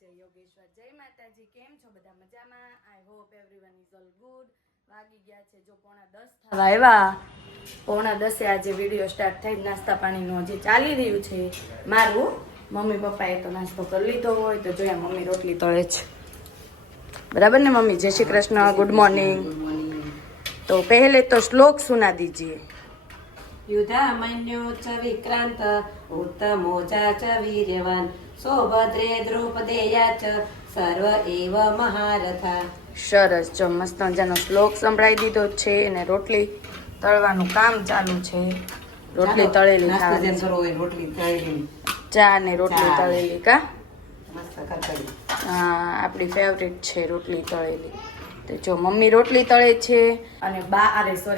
જય યોગેશ્વર જય માતાજી કેમ છો બધા મજામાં I hope everyone is all good વાગી ગયા છે જો 9:30 થવા આવ્યા 9:30 આજે વિડિયો સ્ટાર્ટ થઈ નાસ્તા પાણીનું હજી ચાલી રહ્યું છે મારું મમ્મી પપ્પાએ તો નાસ્તો કરી લીધો હોય તો જોયા મમ્મી રોટલી તળે છે बराबर ने मम्मी जय श्री कृष्ण गुड मॉर्निंग तो पहले तो श्लोक सुना दीजिए युधामन्यो च विक्रांत उत्तमो च वीर्यवान सौभद्रे द्रौपदेया च સર્વ એવ મહારથા સરસ જો મસ્ત મજાનો શ્લોક સંભળાઈ દીધો છે અને રોટલી તળવાનું કામ ચાલુ છે રોટલી તળેલી ચા ને રોટલી તળેલી કા હા આપણી ફેવરેટ છે રોટલી તળેલી તો જો મમ્મી રોટલી તળે છે અને બા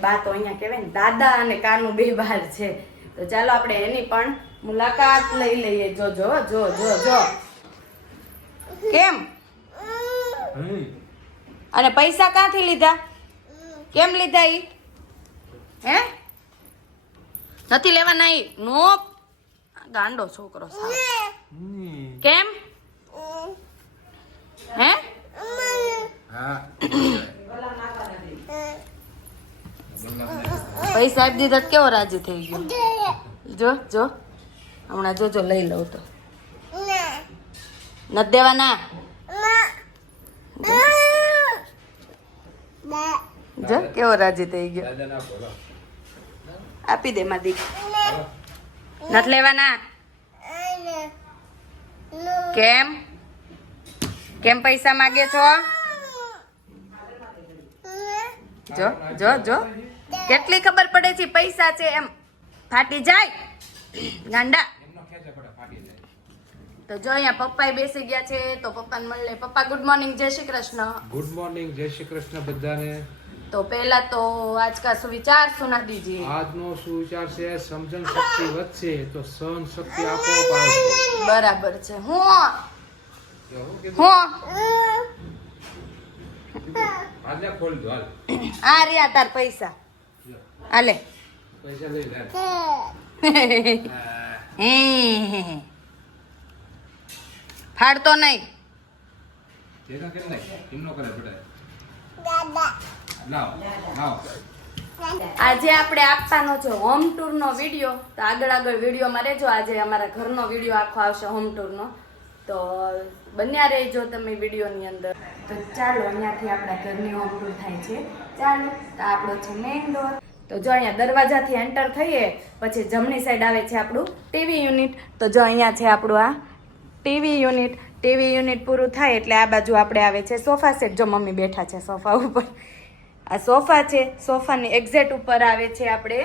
બા તો અહીંયા કહેવાય ને દાદા અને કાનું બે બહાર છે તો ચાલો આપણે એની પણ મુલાકાત લઈ લઈએ જો જો જો જો જો કેમ અને પૈસા ક્યાંથી લીધા કેમ લીધા ઈ હે નથી લેવાના ઈ નો ગાંડો છોકરો સાવ કેમ હે પૈસા આપી દીધા કેવો રાજી થઈ ગયો જો જો હમણાં જોજો લઈ લઉં તો નથી દેવાના જો કેવો રાજી થઈ ગયો આપી દે માદી નથી લેવાના કેમ કેમ પૈસા માંગે છો જો જો જો કેટલી ખબર પડે છે પૈસા છે એમ ફાટી જાય ગાંડા તો જો અહીંયા પપ્પા બેસી ગયા છે તો પપ્પાને મળે પપ્પા ગુડ મોર્નિંગ જય શ્રી કૃષ્ણ गुड मॉर्निंग जय श्री कृष्ण बधाने तो पहला तो आज का सुविचार सुना दीजिए आज नो सुविचार से समझन शक्ति વધશે તો સહન શક્તિ આપોઆપ આવશે બરાબર છે હું આજે ખોલ દો હાલ આ રહ્યા તાર પૈસા હાલે પૈસા લઈ લે ફાડતો નહીં જેના કેમ નહીં એમનો કરે બેટા લાવ લાવ આજે આપણે આપવાનો છે હોમ ટૂર નો વિડીયો તો આગળ વિડીયોમાં રહેજો આજે અમારા ઘરનો વિડીયો આખો આવશે હોમ ટૂર નો તો બન્યા રહેજો તમે વિડીયોની અંદર તો ચાલો અહીંયાથી આપણા ઘરની હોમ ટૂર થાય છે ચાલો તો આપણો છે મેઇન ડોર તો જો અહીંયા દરવાજાથી એન્ટર થઈએ પછી જમણી સાઈડ આવે છે આપણું ટીવી યુનિટ તો જો અહીંયા છે આપણું આ ટીવી યુનિટ પૂરું થાય એટલે આ બાજુ આપણે આવે છે સોફા સેટ જો મમ્મી બેઠા છે સોફા ઉપર આ સોફા છે સોફાની એક્ઝેક્ટ ઉપર આવે છે આપણે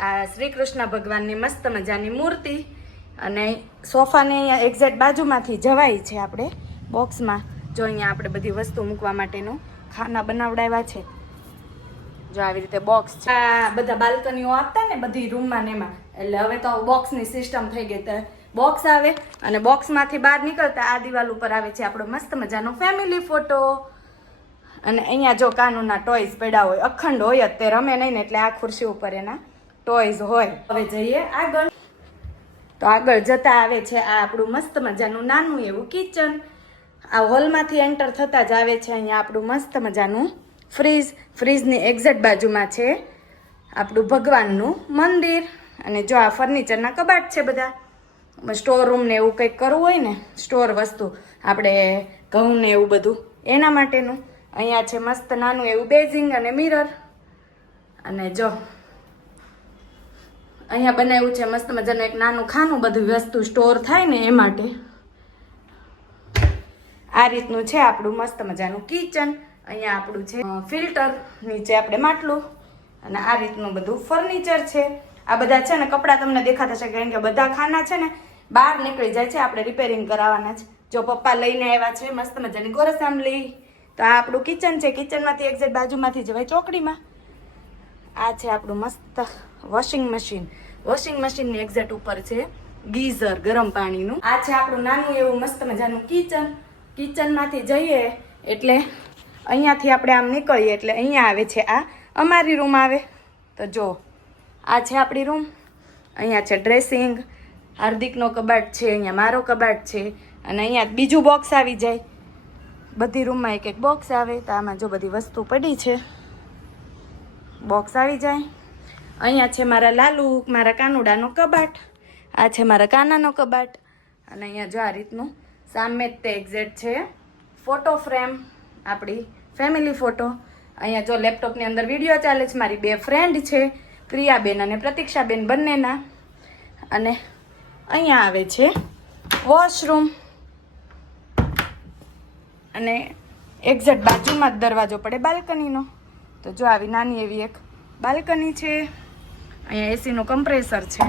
આ શ્રી કૃષ્ણ ભગવાનની મસ્ત મજાની મૂર્તિ અને સોફાને અહીંયા એક્ઝેક્ટ બાજુમાંથી જવાય છે આપણે બોક્સમાં જો અહીંયા આપણે બધી વસ્તુ મૂકવા માટેનું ખાના બનાવડાવ્યા છે જો આવી રીતે બોક્સ છે આ બધા બાલ્કનીઓ આપતા ને બધી રૂમમાં ને એમાં એટલે હવે તો બોક્સની સિસ્ટમ થઈ ગઈ તો બોક્સ આવે અને બોક્સમાંથી બહાર નીકળતા આ દિવાલ ઉપર આવે છે આપણો મસ્ત મજાનો ફેમિલી ફોટો અને અહીંયા જો કાનુના ટોયઝ પડ્યા હોય અખંડ હોય જ તે રમે નહીં ને એટલે આ ખુરશી ઉપર એના ટોયઝ હોય હવે જઈએ આગળ તો આગળ જતા આવે છે આ આપણું મસ્ત મજાનું નાનું એવું કિચન આ હોલમાંથી એન્ટર થતા જ આવે છે અહીંયા આપણું મસ્ત મજાનું ફ્રીજની એક્ઝેક્ટ બાજુમાં છે આપણું ભગવાનનું મંદિર અને જો આ ફર્નિચરના કબાટ છે બધા સ્ટોર રૂમ ને એવું કંઈક કરવું હોય ને સ્ટોર વસ્તુ આપણે ઘઉં ને એવું બધું એના માટેનું અહીંયા છે મસ્ત નાનું એવું બેઝિંગ અને મિરર અને જો અહીંયા બનાવ્યું છે મસ્ત મજાનું એક નાનું ખાનું બધું વસ્તુ સ્ટોર થાય ને એ માટે આ રીતનું છે આપણું મસ્ત મજાનું કિચન અહીંયા આપણું છે ફિલ્ટર નીચે આપણે માટલું અને આ રીતનું બધું ફર્નિચર છે આ બધા છે ને કપડાં તમને દેખાતા છે કારણ કે બધા ખાના છે ને બહાર નીકળી જાય છે આપણે રિપેરિંગ કરાવવાના છે જો પપ્પા લઈને આવ્યા છે મસ્ત મજાની ગોરસામલી તો આ આપણું કિચન છે કિચનમાંથી એક્ઝેક્ટ બાજુમાંથી જવાય ચોકડીમાં આ છે આપણું મસ્ત વોશિંગ મશીનની એક્ઝેક્ટ ઉપર છે ગીઝર ગરમ પાણીનું આ છે આપણું નાનું એવું મસ્ત મજાનું કિચનમાંથી જઈએ એટલે અહીંયાથી આપણે આમ નીકળીએ એટલે અહીંયા આવે છે આ અમારી રૂમ આવે તો જો આ છે આપણી રૂમ અહીંયા છે ડ્રેસિંગ હાર્દિકનો કબાટ છે અહીંયા મારો કબાટ છે અને અહીંયા બીજું બોક્સ આવી જાય. બધી રૂમમાં એક એક બોક્સ આવે. તો આમાં જો બધી વસ્તુ પડી છે, બોક્સ આવી જાય. અહીંયા છે મારા લાલુ, મારા કાનુડાનો કબાટ. આ છે મારા કાનાનો કબાટ. અને અહીંયા જો આ રીતનું સામે જ તે એક્ઝેક્ટ છે ફોટો ફ્રેમ, આપણી ફેમિલી ફોટો. અહીંયા જો લેપટોપની અંદર વિડીયો ચાલે છે. મારી 2 ફ્રેન્ડ છે, પ્રિયાબેન અને પ્રતીક્ષાબેન બંનેના. અને અહીંયા આવે છે વોશરૂમ. અને એક્ઝેક્ટ બાજુમાં જ દરવાજો પડે બાલ્કનીનો. તો જો આવી નાની એવી એક બાલ્કની છે. અહીંયા એસીનું કમ્પ્રેસર છે.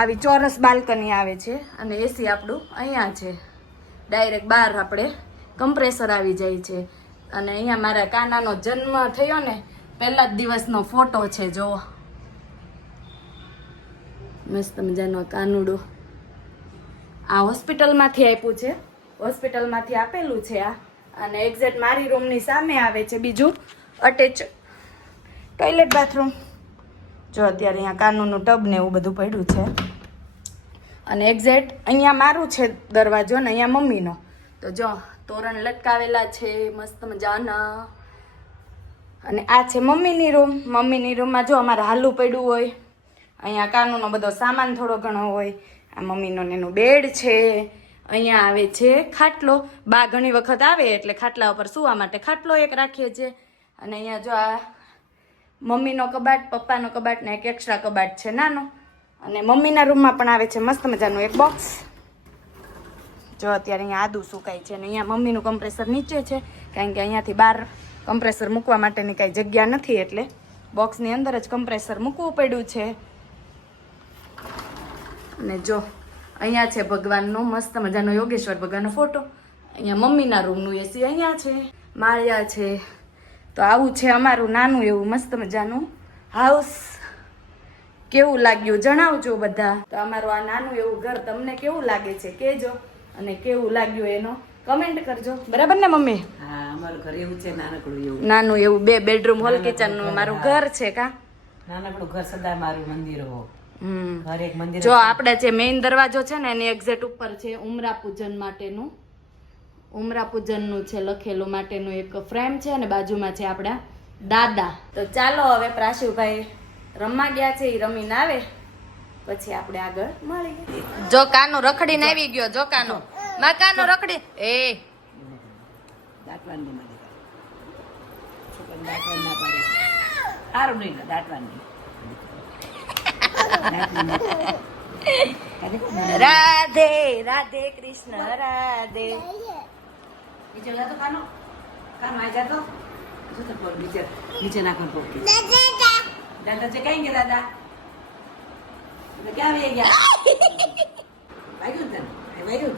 આવી ચોરસ બાલ્કની આવે છે. અને એસી આપણું અહીંયા છે. ડાયરેક્ટ બહાર આપણે કમ્પ્રેસર આવી જાય છે. અને અહીંયા મારા કાનાનો જન્મ થયો ને પહેલા જ દિવસનો ફોટો છે. જો મસ્ત મજાનો કાનુડો. આ હોસ્પિટલમાંથી આપ્યું છે, હોસ્પિટલમાંથી આપેલું છે આ. અને એક્ઝેક્ટ મારી રૂમની સામે આવે છે બીજું અટેચ ટોયલેટ બાથરૂમ. જો અત્યારે અહીંયા કાનુનું ટબ ને એવું બધું પડ્યું છે. અને એક્ઝેક્ટ અહીંયા મારું છે દરવાજો ને અહીંયા મમ્મીનો. તો જો તોરણ લટકાવેલા છે મસ્ત મજાના. અને આ છે મમ્મીની રૂમ. મમ્મીની રૂમમાં જો અમારે હાલું પડ્યું હોય. અહીંયા કાનુનો બધો સામાન થોડો ઘણો હોય. આ મમ્મીનો એનું બેડ છે. અહીંયા આવે છે ખાટલો. બા ઘણી વખત આવે એટલે ખાટલા ઉપર સૂવા માટે ખાટલો એક રાખીએ છીએ. અને અહીંયા જો આ મમ્મીનો કબાટ, પપ્પાનો કબાટ ને એક એક્સ્ટ્રા કબાટ છે નાનો. અને મમ્મીના રૂમમાં પણ આવે છે મસ્ત મજાનું એક બોક્સ. જો અત્યારે અહીંયા આદુ સુકાય છે. અને અહીંયા મમ્મીનું કમ્પ્રેસર નીચે છે, કારણ કે અહીંયાથી બહાર કમ્પ્રેસર મૂકવા માટેની કાંઈ જગ્યા નથી, એટલે બોક્સની અંદર જ કમ્પ્રેસર મૂકવું પડ્યું છે. અને જો અહીંયા છે ભગવાનનો મસ્ત મજાનો યોગેશ્વર ભગવાનનો ફોટો. અહીંયા મમ્મીના રૂમનું એસી અહીંયા છે, માળિયા છે. તો આવું છે અમારું નાનું એવું મસ્ત મજાનું હાઉસ. કેવું લાગ્યું જણાવજો બધા. તો અમારું આ નાનું એવું ઘર તમને કેવું લાગે છે કહેજો. અને કેવું લાગ્યું એનો કમેન્ટ કરજો. બરાબર ને મમ્મી? હા, અમારું ઘર એવું છે, નાનકડું એવું. નાનું એવું 2 બેડરૂમ હોલ કિચનનું મારું ઘર છે. કા નાનકડું ઘર સદા મારું મંદિર હો. ઘર એક મંદિર. જો આપણે જે મેઇન દરવાજો છે ને એની એક્ઝેક્ટ ઉપર છે ઉમરા પૂજન માટેનું, ઉમરા પૂજનનું છે લખેલું માટેનું એક ફ્રેમ છે. અને બાજુમાં છે આપણા દાદા. તો ચાલો હવે પ્રાશુભાઈ રમવા ગયા છે, એ રમીને આવે પછી આપણે આગળ મળીએ. જો કાનો રખડીને આવી ગયો. જો કાનો મા કાનો રખડી એ દાટવાની મારી છોકરા દાટવાની ના પાડે. સારું નહીં દાટવાની. રાધે રાધે કૃષ્ણ રાધે. નીચે જાતો કાનો, કાનો આ જાતો જો તો પર નીચે નાખો પોકી. દાદા છે કઈ ગયા દાદા? તો ક્યાં આવી ગયા? વાગ્યું તને? વાગ્યું?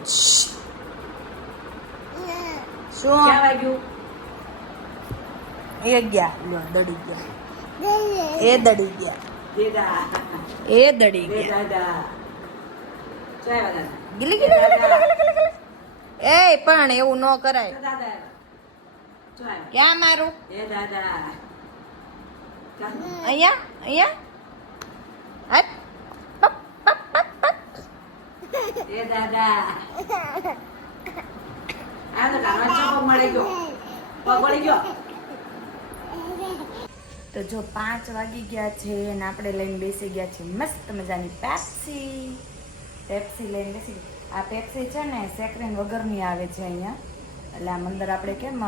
શું ક્યાં વાગ્યું? એ ગયા દડી ગયા. એ દડી ગયા. દેદા એ દડી દે ગયા. દાદા ચાય દાદા ગિલી ગિલી ગિલી ગિલી ગિલી ગિલી. એ પણ એવું ન કરાય. દાદા ચાય ક્યાં મારું? એ દાદા અહીંયા અહીંયા હટ. એ દાદા આ તો કાનો પગ મળી ગયો, પગ મળી ગયો. તો જો 5 વાગી ગયા છે અને આપણે લઈને બેસી ગયા છે મસ્ત મજાની પેપ્સી. પેપ્સી લઈને બેસી ગયા. આ પેપ્સી છે ને સેક્રીન વગરની આવે છે અહીંયા. એટલે આમ અંદર આપણે કેમ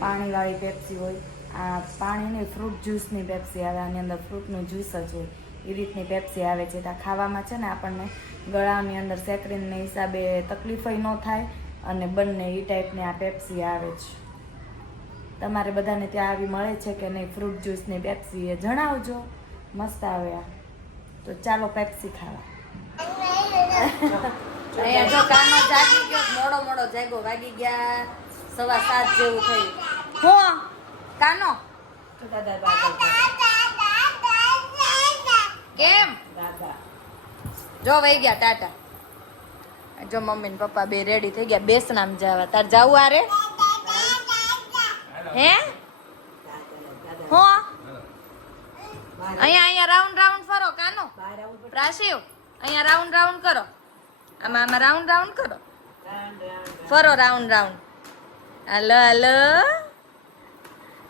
પાણીવાળી પેપ્સી હોય, આ પાણીની ફ્રૂટ જ્યુસની પેપ્સી આવે. આની અંદર ફ્રૂટનું જ્યુસ જ હોય એ રીતની પેપ્સી આવે છે. તો આ ખાવામાં છે ને આપણને ગળાની અંદર સેક્રીનને હિસાબે તકલીફ ન થાય. અને બંને એ ટાઈપની આ પેપ્સી આવે છે. તમારે બધાને ત્યાં આવી મળે છે કે નહીં ફ્રૂટ જ્યુસની પેપ્સી એ જણાવજો. મસ્ત આવે આ. તો ચાલો પેપ્સી ખાવા. અહીંયા જો કાનો જાગી ગયો, મોડો જાગ્યો. વાગી ગયા 7:15 જેવું થયું. હું કાનો કેમ જો વહી ગયા ટાટા. જો મમ્મી ને પપ્પા બે રેડી થઈ ગયા બેસનામ જવા. તાર જાવું આરે હે? હો અહીંયા રાઉન્ડ રાઉન્ડ ફરો કાનો. પ્રાશિવ અહીંયા રાઉન્ડ રાઉન્ડ કરો. આમાં રાઉન્ડ રાઉન્ડ કરો, ફરો રાઉન્ડ રાઉન્ડ. હાલો હાલો,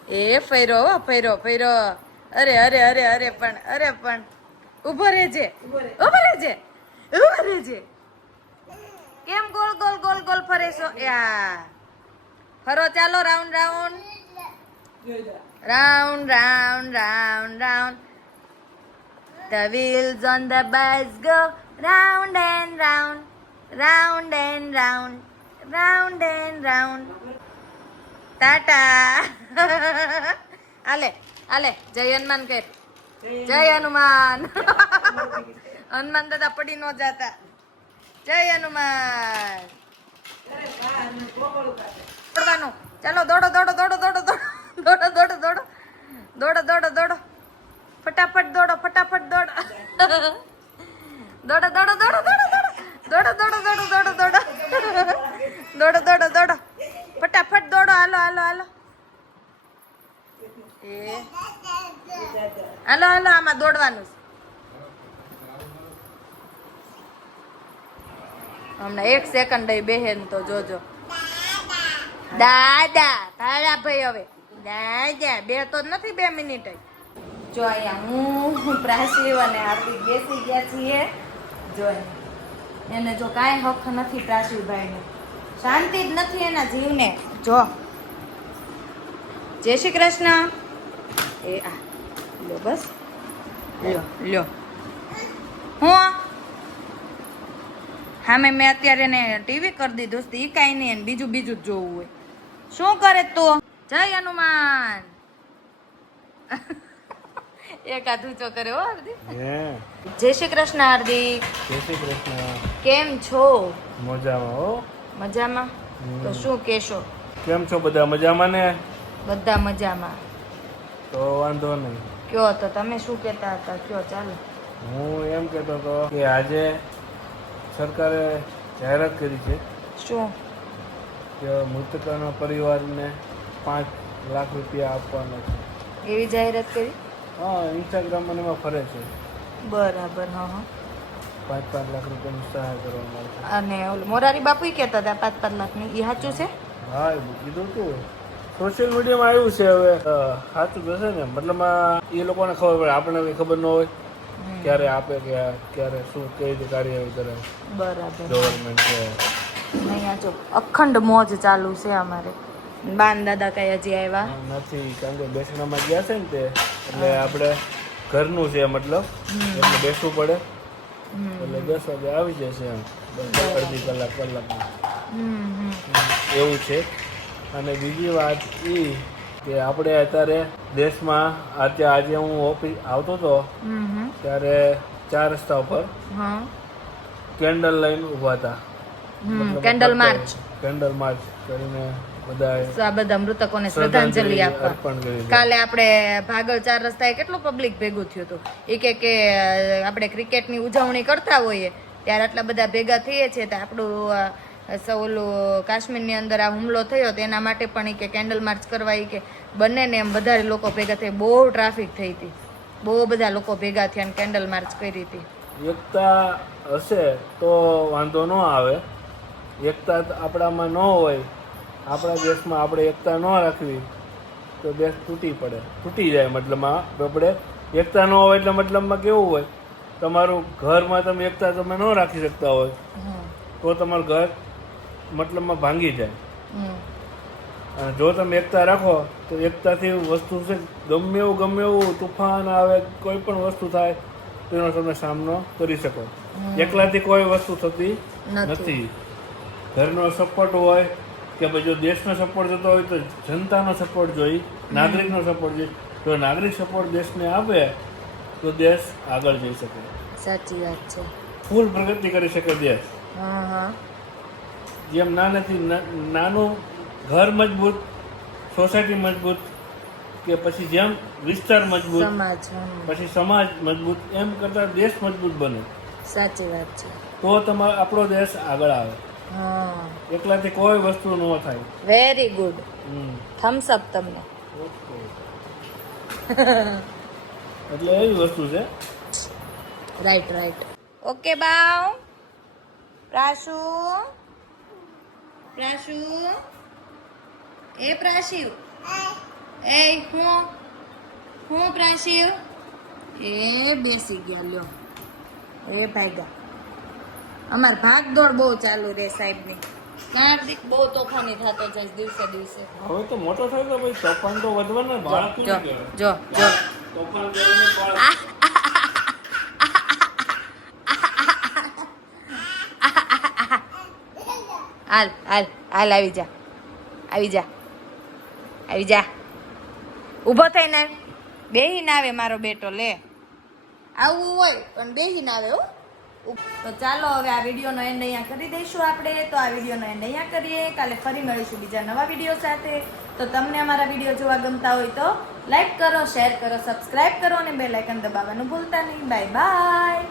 એ ફેરો ફેરો. અરે પણ ઉભો રહેજે. કેમ ગોલ ગોલ ફરે છો? યા ફરો, ચાલો round round. The wheels on the bus go round and round. Tata. આલે જય હનુમાન કહે. જય હનુમાન. હનુમાન દાદા પડી નો જાતા. જય હનુમાન. દોડવાનું, ચાલો દોડો. ફટાફટ દોડો. ફટાફટ દોડો. હાલો. હાલો આમાં દોડવાનું. હમણાં 1 સેકન્ડ બેહેન તો જોજો. દાદા ભાઈ હવે દાદા બે તો નથી 2 મિનિટ. જો અહીંયા હું પ્રાસલી અને હાર્દિક બેસી ગયા છીએ. જો એને જો કાંઈ હક નથી પ્રાસલીભાઈને, શાંતિ જ નથી એના જીવને. જો જય શ્રી કૃષ્ણ. એ આ લો, બસ લ્યો. હું હા મેં અત્યારે એને ટીવી કરી દીધું. ઈ કાંઈ નહીં, બીજું જ જોવું હોય. શું કરે તો? જય હનુમાન. એક આ ધૂચો કરે હો હાર્દિક. જય શ્રી કૃષ્ણ હાર્દિક. જય શ્રી કૃષ્ણ. કેમ છો? મજામાં હો. મજામાં? તો શું કેશો? કેમ છો બધા? મજામાં ને? બધા મજામાં. તો વાંધો નહીં. કયો તો તમે શું કહેતા હતા? કયો ચાલો. હું એમ કહેતો હતો કે આજે સરકારે જાહેરાત કરી છે શું? કે મૃતકોના પરિવારને 5 લાખ રૂપિયા આપવાના છે. એવી જાહેરાત કરી? હા, ઇન્સ્ટાગ્રામ અને એમાં ફરે છે. બરાબર. હા 5 લાખ રૂપિયાની સહાય કરવામાં આવે છે. અને ઓલું મોરારી બાપુ કહેતા હતા 5 લાખની. એ સાચું છે? હા, એ કીધું તું. સોશિયલ મીડિયામાં આવ્યું છે. હવે સાચું થશે ને, મતલબ એ લોકોને ખબર પડે, આપણને કંઈ ખબર ન હોય ક્યારે આપે કે ક્યારે શું કઈ રીતે કાર્યવાહી કરે બરાબર ગવર્મેન્ટ છે. અહીંયા જો અખંડ મોજ ચાલુ છે અમારે. બાન દાદા કઈ હજી આવ્યા નથી, કારણ કે બેસણામાં ગયા છે ને તે, એટલે આપણે ઘરનું છે મતલબ, એટલે બેસવું પડે. એટલે 10 વાગે આવી જશે એમ, અડધી કલાકમાં એવું છે. અને બીજી વાત એ કે આપણે અત્યારે દેશમાં આજે હું ઓફિસ આવતો હતો ત્યારે 4 રસ્તા ઉપર કેન્ડલ લઈને ઊભા હતા. કેન્ડલ માર્ચ કરીને બધા મૃતકોને શ્રદ્ધાંજલિ આપવા. કાલે આપણે ભાગળ 4 રસ્તાએ કેટલું પબ્લિક ભેગું થયું હતું. એ કે આપણે ક્રિકેટની ઉજવણી કરતા હોઈએ ત્યારે આટલા બધા ભેગા થઈએ છીએ તો આપણું ઓલું કાશ્મીરની અંદર આ હુમલો થયો તેના માટે પણ કે કેન્ડલ માર્ચ કરવા કે બંને ને એમ વધારે લોકો ભેગા થઈ. બહુ ટ્રાફિક થઈ હતી, બહુ બધા લોકો ભેગા થયા અને કેન્ડલ માર્ચ કરી હતી. એકતા હશે તો વાંધો ન આવે. એકતા આપણામાં ન હોય, આપણા દેશમાં આપણે એકતા ન રાખવી તો દેશ તૂટી જાય. મતલબમાં આપણે એકતા ન હોય એટલે મતલબમાં કેવું હોય, તમારું ઘરમાં તમે એકતા તમે ન રાખી શકતા હોય તો તમારું ઘર મતલબમાં ભાંગી જાય. અને જો તમે એકતા રાખો તો એકતાથી વસ્તુ છે ગમે એવું તુફાન આવે, કોઈ પણ વસ્તુ થાય તેનો તમે સામનો કરી શકો. એકલાથી કોઈ વસ્તુ થતી નથી. ઘરનો સપોર્ટ હોય કે ભાઈ જો દેશનો સપોર્ટ જતો હોય તો જનતાનો સપોર્ટ જોઈ, નાગરિકનો સપોર્ટ જોઈ. જો નાગરિક સપોર્ટ દેશને આપે તો દેશ આગળ જઈ શકે. સાચી વાત છે. ફૂલ પ્રગતિ કરી શકે દેશ. જેમ નાનું ઘર મજબૂત, સોસાયટી મજબૂત, કે પછી જેમ વિસ્તાર મજબૂત, પછી સમાજ મજબૂત, એમ કરતા દેશ મજબૂત બને. સાચી વાત છે. તો આપણો દેશ આગળ આવે. એકલાથી કોઈ વસ્તુ ન થાય. Very good. થમ્સ અપ તમને. એટલે એવી વસ્તુ છે. રાઈટ. ઓકે બાવ. પ્રાશુ પ્રાશુ એ પ્રાશિવ એ હું પ્રાશિવ એ બેસી ગયા લ્યો એ ભાગ્યા અમાર ભાગદોડ બહુ ચાલુ રે સાહેબની કાર્તિક બહુ તોફાની થતો જાય દિવસે દિવસે હવે તો મોટો થાય તો ભાઈ તોફાન તો વધવાના બાળક જો નહીં કહેવાય. જો જો તોફાન કરીને બાળક હાલ હાલ હાલ આવી જા આવી જા આવી જા ઊભો થઈને બેહીને આવે મારો બેટો લે આવવું હોય પણ બેહીને આવે હો તો ચાલો હવે આ વિડીયોનો એન્ડ અહીંયા કરી દઈશું આપણે તો આ વિડીયોનો એન્ડ અહીંયા કરીએ કાલે ફરી મળીશું બીજા નવા વિડીયો સાથે તો તમને અમારા વિડીયો જોવા ગમતા હોય તો લાઈક કરો શેર કરો સબસ્ક્રાઇબ કરો અને બેલ આઇકન દબાવવાનું ભૂલતા નહીં બાય બાય